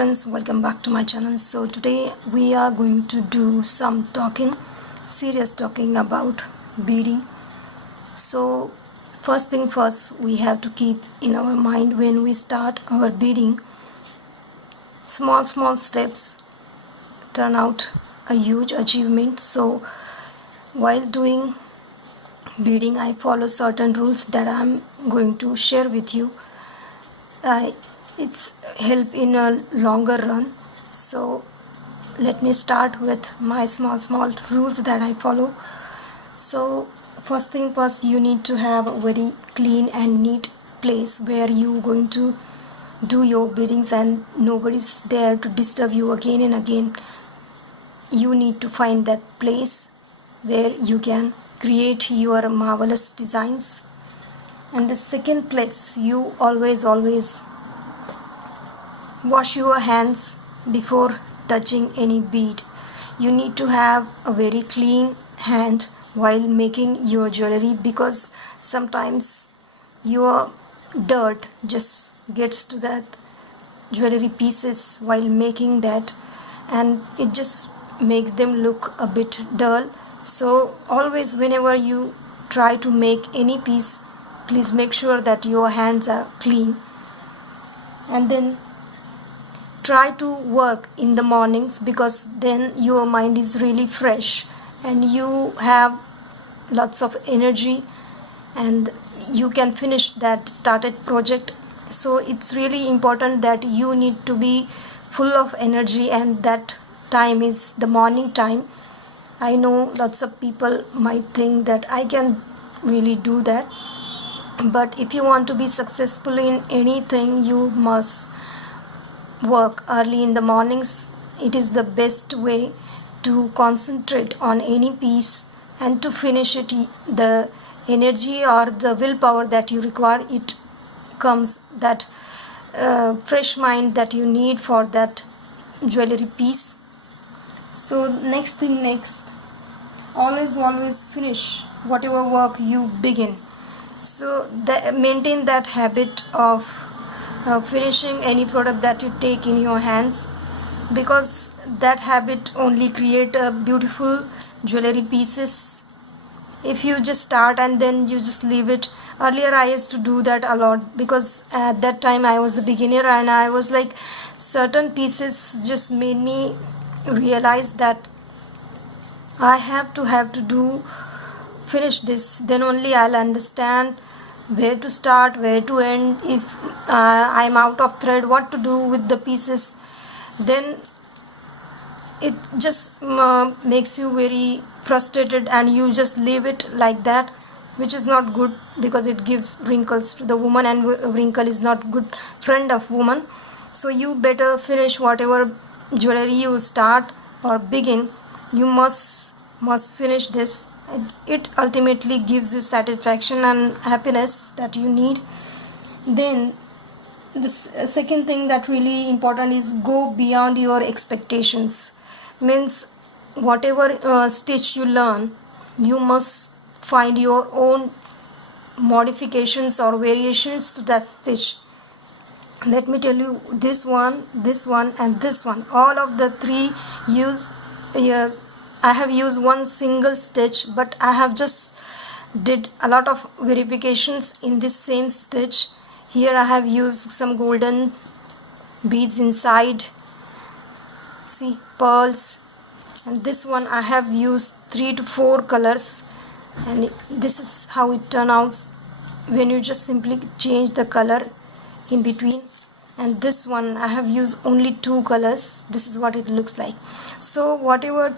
friends, welcome back to my channel. So today we are going to do some serious talking about beading. So first thing first, we have to keep in our mind when we start our beading, small steps turn out a huge achievement. So while doing beading, I follow certain rules that I'm going to share with you. It's help in a longer run. So let me start with my small rules that I follow. So first thing first, you need to have a very clean and neat place where you going to do your beadings and nobody's there to disturb you again and again. You need to find that place where you can create your marvelous designs. And the second place, you always wash your hands before touching any bead. You need to have a very clean hand while making your jewelry, because sometimes your dirt just gets to that jewelry pieces while making that, and it just makes them look a bit dull. So always whenever you try to make any piece, please make sure that your hands are clean. And then try to work in the mornings, because then your mind is really fresh and you have lots of energy and you can finish that started project. So it's really important that you need to be full of energy, and that time is the morning time. I know lots of people might think that I can really do that, but if you want to be successful in anything, you must work early in the mornings. It is the best way to concentrate on any piece and to finish it. The energy or the willpower that you require, it comes that fresh mind that you need for that jewelry piece. So next, always finish whatever work you begin. So maintain that habit of finishing any product that you take in your hands, because that habit only create a beautiful jewelry pieces. If you just start and then you just leave it, earlier I used to do that a lot, because at that time I was the beginner and I was like, certain pieces just made me realize that I have to finish this, then only I'll understand where to start, where to end. If I'm out of thread, what to do with the pieces, then it just makes you very frustrated and you just leave it like that, which is not good, because it gives wrinkles to the woman, and wrinkle is not good friend of woman. So you better finish whatever jewelry you start or begin. You must finish this. It ultimately gives you satisfaction and happiness that you need. Then the second thing that really important is go beyond your expectations. Means whatever stitch you learn, you must find your own modifications or variations to that stitch. Let me tell you, this one and this one, all of the three use I have used one single stitch, but I have just did a lot of verifications in this same stitch. Here I have used some golden beads inside, see, pearls. And this one I have used 3 to 4 colors, and this is how it turns out when you just simply change the color in between. And this one I have used only 2 colors. This is what it looks like. So whatever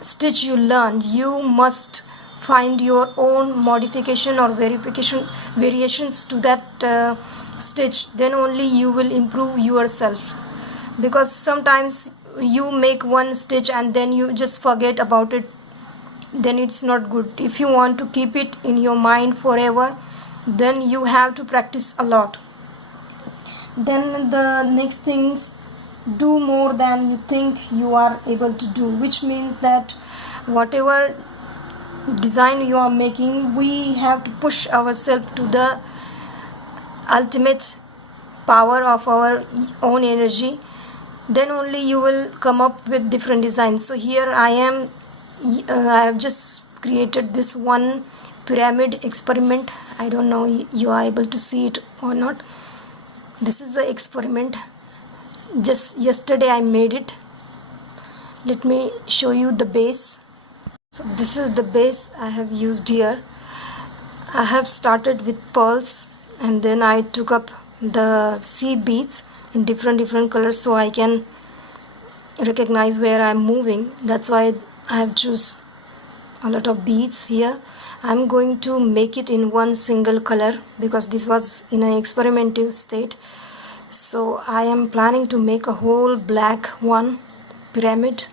stitch you learn, you must find your own modification or variations to that stitch. Then only you will improve yourself, because sometimes you make one stitch and then you just forget about it, then it's not good. If you want to keep it in your mind forever, then you have to practice a lot. Then the next things, do more than you think you are able to do, which means that whatever design you are making, we have to push ourselves to the ultimate power of our own energy. then only you will come up with different designs. So here I have just created this one pyramid experiment. I don't know you are able to see it or not. This is the experiment. Just yesterday I made it. Let me show you the base. So this is the base I have used here. I have started with pearls, and then I took up the seed beads in different colors so I can recognize where I'm moving. That's why I have choose a lot of beads here. I'm going to make it in one single color because this was in an experimental state. So I am planning to make a whole black one pyramid.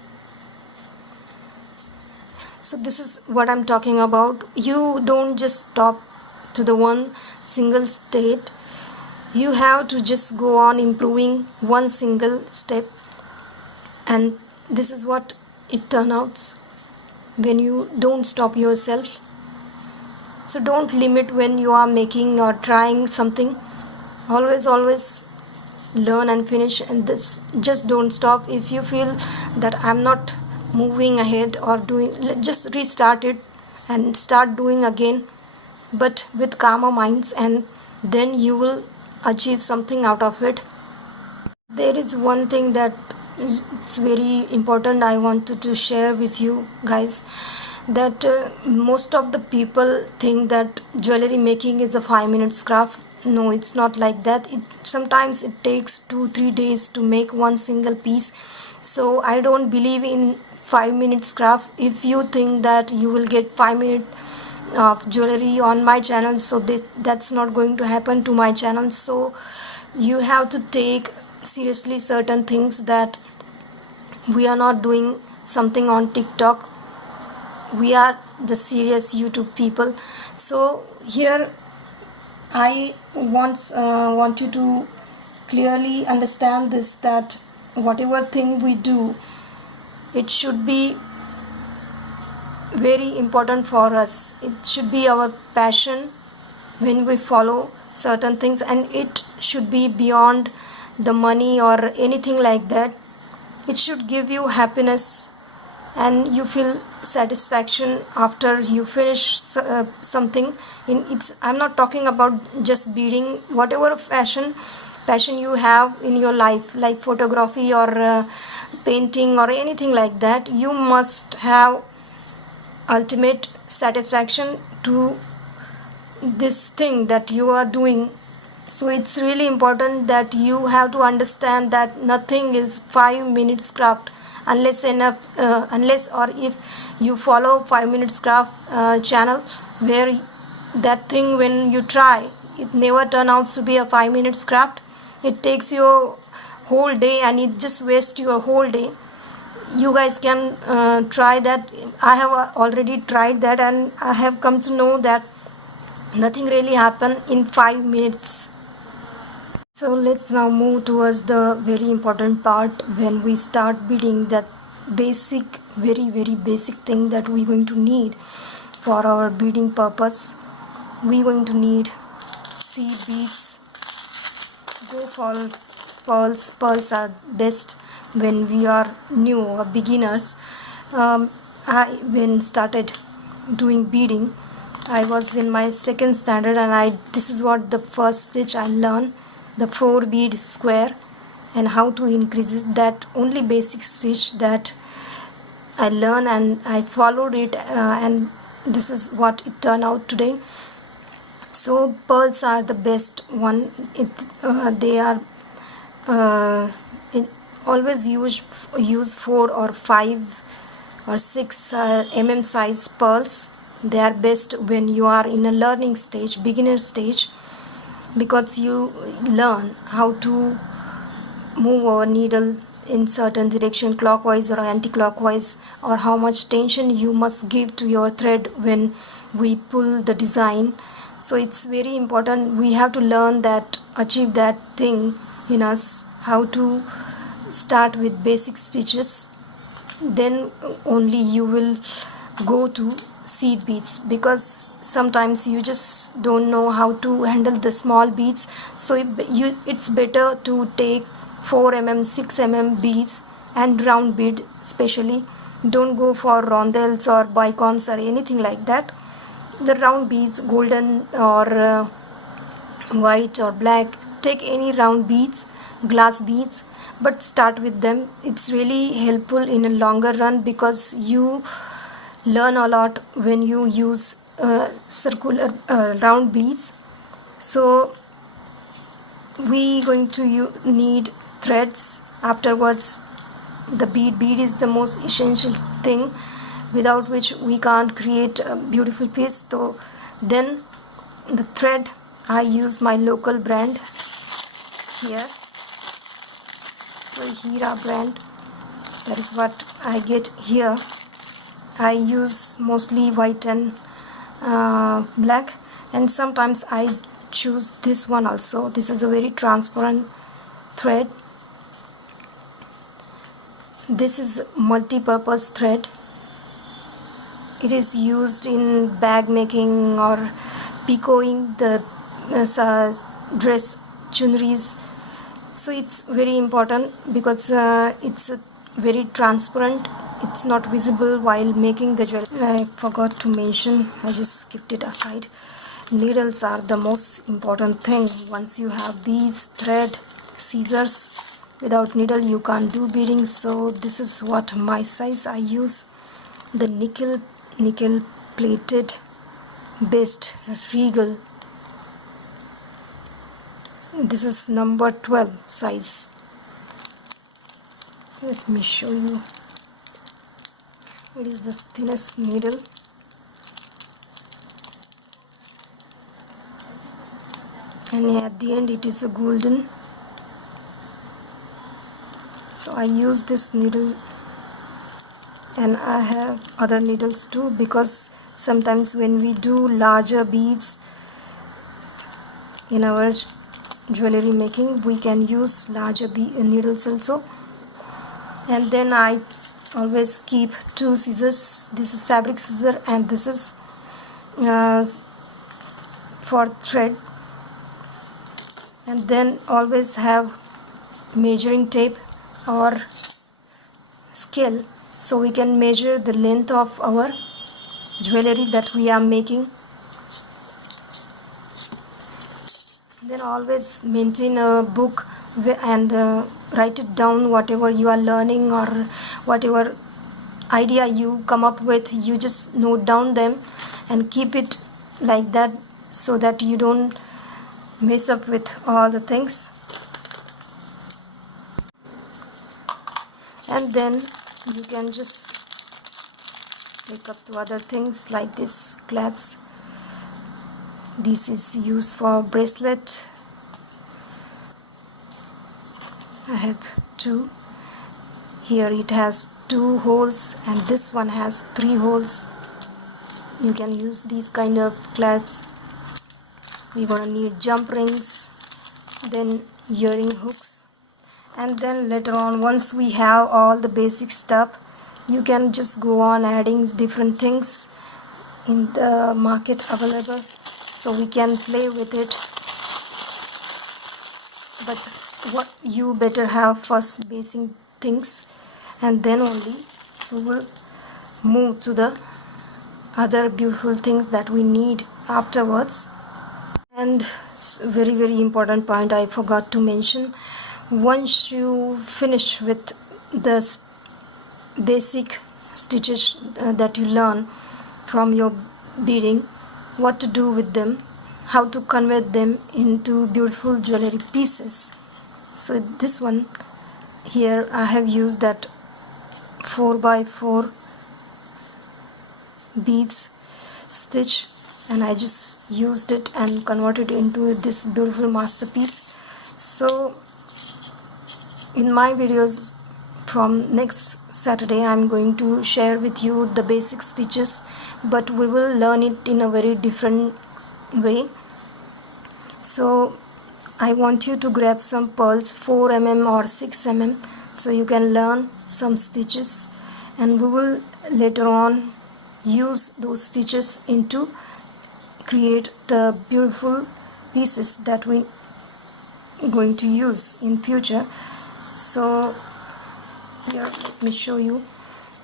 So this is what I'm talking about. You don't just stop to the one single state. You have to just go on improving one single step, and this is what it turns out when you don't stop yourself. So don't limit when you are making or trying something. Always learn and finish, and this just don't stop. If you feel that I'm not moving ahead or doing, just restart it and start doing again, but with calmer minds, and then you will achieve something out of it. There is one thing that it's very important I wanted to share with you guys, that most of the people think that jewelry making is a 5 minutes craft. No, it's not like that. Sometimes it takes 2-3 days to make one single piece. So I don't believe in 5 minutes craft. If you think that you will get 5 minutes of jewelry on my channel, so that's not going to happen to my channel. So you have to take seriously certain things, that we are not doing something on TikTok. We are the serious YouTube people. So here I want you to clearly understand this, that whatever thing we do, it should be very important for us. It should be our passion when we follow certain things, and it should be beyond the money or anything like that. It should give you happiness, and you feel satisfaction after you finish something. I'm not talking about just beading. Whatever passion you have in your life, like photography or painting or anything like that, you must have ultimate satisfaction to this thing that you are doing. So it's really important that you have to understand that nothing is 5 minutes craft unless or if you follow 5 minutes craft channel, where that thing, when you try, it never turns out to be a 5 minutes craft. It takes your whole day, and it just wastes your whole day. You guys can try that. I have already tried that, and I have come to know that nothing really happened in 5 minutes. So let's now move towards the very important part when we start beading, that basic, very basic thing that we're going to need for our beading purpose. We're going to need seed beads. Go for pearls. Pearls are best when we are new or beginners. When started doing beading, I was in my second standard, and this is what the first stitch I learned, the 4 bead square, and how to increase it. That only basic stitch that I learned, and I followed it, and this is what it turned out today. So pearls are the best one. They are always use 4 or 5 or 6 size pearls. They are best when you are in a learning stage, beginner stage, because you learn how to move our needle in certain direction, clockwise or anti-clockwise, or how much tension you must give to your thread when we pull the design. So it's very important. We have to learn that, achieve that thing in us, how to start with basic stitches. Then only you will go to seed beads, because sometimes you just don't know how to handle the small beads. So it's better to take 4 mm 6 mm beads and round bead especially. Don't go for rondelles or bicons or anything like that. The round beads, golden or white or black, take any round beads, glass beads, but start with them. It's really helpful in a longer run because you learn a lot when you use circular round beads. So we going to need threads. Afterwards, the bead is the most essential thing, without which we can't create a beautiful piece. So then the thread, I use my local brand here, so Hira brand, that is what I get here. I use mostly white and black, and sometimes I choose this one also. This is a very transparent thread. This is multi-purpose thread. It is used in bag making or picoing the dress chunneries. So it's very important because it's very transparent. It's not visible while making the jewelry. I forgot to mention, I just skipped it aside. Needles are the most important thing. Once you have beads, thread, scissors, without needle you can't do beading. So this is what my size I use, the nickel plated best Regal. This is number 12 size. Let me show you. It is the thinnest needle. And at the end it is a golden. So I use this needle, and I have other needles too, because sometimes when we do larger beads in our jewelry making, we can use larger needles also. And then I always keep 2 scissors. This is fabric scissor and this is for thread. And then always have measuring tape or scale, so we can measure the length of our jewelry that we are making. Then always maintain a book and write it down, whatever you are learning or whatever idea you come up with, you just note down them and keep it like that, so that you don't mess up with all the things. And then you can just take up to other things like this clasps. This is used for bracelet. I have 2. Here it has 2 holes and this one has 3 holes. You can use these kind of clasps. We're gonna need jump rings, then earring hooks. And then later on, once we have all the basic stuff, you can just go on adding different things in the market available, so we can play with it. But what you better have first basic things, and then only we will move to the other beautiful things that we need afterwards. And very, very important point I forgot to mention. Once you finish with the basic stitches that you learn from your beading, what to do with them, how to convert them into beautiful jewelry pieces. So this one here, I have used that 4x4 beads stitch, and I just used it and converted it into this beautiful masterpiece. So in my videos from next Saturday, I'm going to share with you the basic stitches, but we will learn it in a very different way. So I want you to grab some pearls, 4 mm or 6 mm, so you can learn some stitches, and we will later on use those stitches into create the beautiful pieces that we going to use in future. So here, let me show you.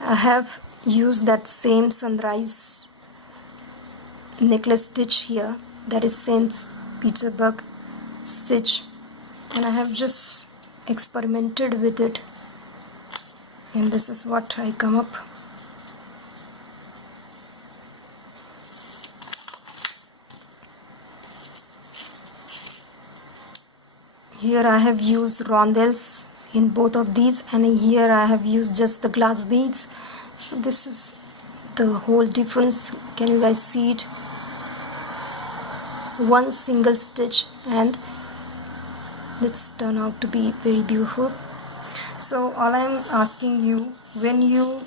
I have used that same sunrise necklace stitch here, that is Saint Petersburg stitch, and I have just experimented with it, and this is what I come up. Here I have used rondelles in both of these, and here I have used just the glass beads. So this is the whole difference. Can you guys see it? One single stitch, and it's turned out to be very beautiful. So all I'm asking you, when you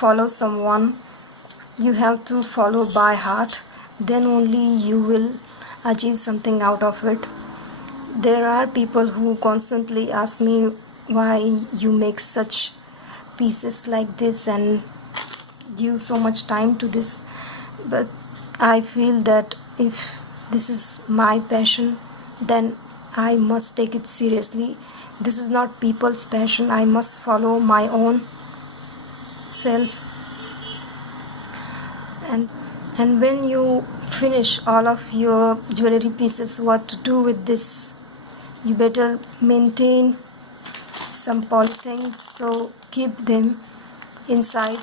follow someone, you have to follow by heart, then only you will achieve something out of it. There are people who constantly ask me why you make such pieces like this and give so much time to this, but I feel that if this is my passion, then I must take it seriously. This is not people's passion. I must follow my own self. And when you finish all of your jewelry pieces, what to do with this? You better maintain some polythene, so keep them inside,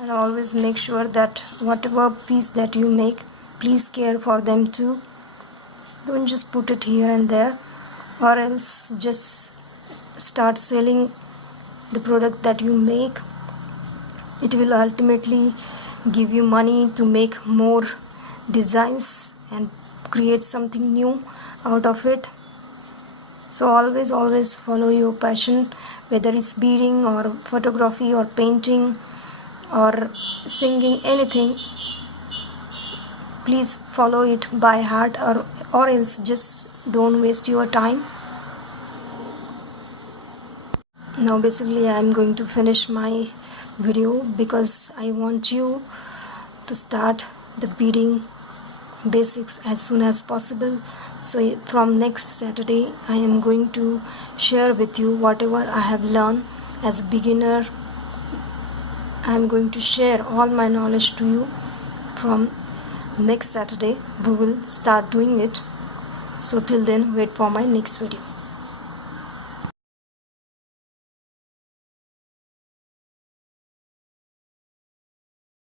and always make sure that whatever piece that you make, please care for them too. Don't just put it here and there, or else just start selling the product that you make. It will ultimately give you money to make more designs and create something new out of it. So always follow your passion, whether it's beading or photography or painting or singing, anything. Please follow it by heart, or else just don't waste your time. Now basically I'm going to finish my video because I want you to start the beading basics as soon as possible. So from next Saturday I am going to share with you whatever I have learned as a beginner. I am going to share all my knowledge to you. From next Saturday we will start doing it. So till then, wait for my next video.